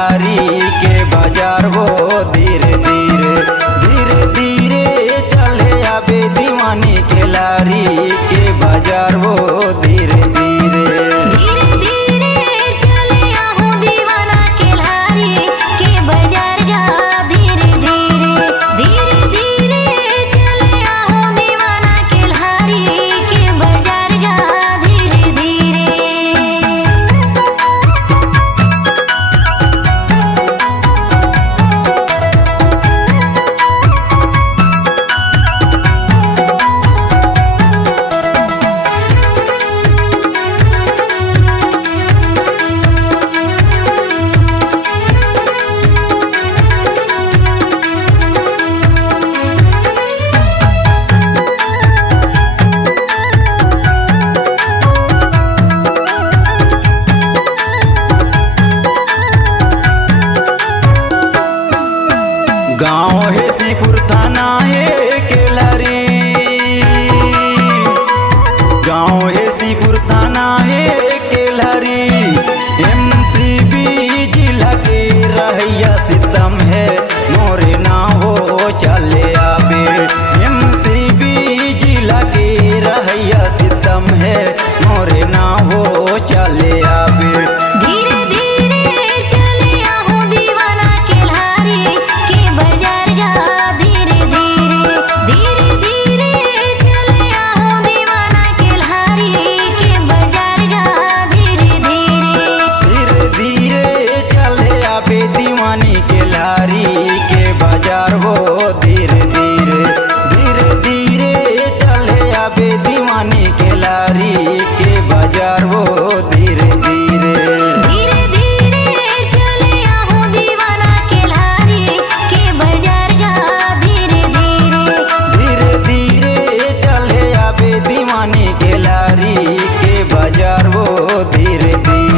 लारी के बाजार वो धीरे धीरे धीरे धीरे चले आबे दीवानी के लारी के बाजार वो धीरे धीरे धीरे धीरे चले आहूं दीवाना के लारी के बाजार गा धीरे धीरे धीरे धीरे चले आहूं दीवाना के लारी के बाजार गा धीरे धीरे। गाँव है सिकुर थाना है केलारी, गाँव है सिकुर थाना है केलारी। एमसीबी जिला के रहिया सितम है मोरे ना हो चले आबे। एमसीबी जिला के रहिया सितम है मोरे ना हो चले आबे। धीरे धीरे चले आहूं दीवाना के लारी के बाजार गा धीरे धीरे धीरे धीरे चले आहूं दीवाना के लारी के बाजार गा धीरे धीरे धीरे धीरे चले आबे दीवानी के लारी के बाजार वो धीरे धीरे धीरे धीरे चले आबे दीवानी के लारी के बाजार वो धीरे धीरे धीरे धीरे चले आहूं दीवाना के लारी के बाजार गा धीरे धीरे धीरे धीरे चले आबे दीवानी के लारी के बाजार वो धीरे धीरे।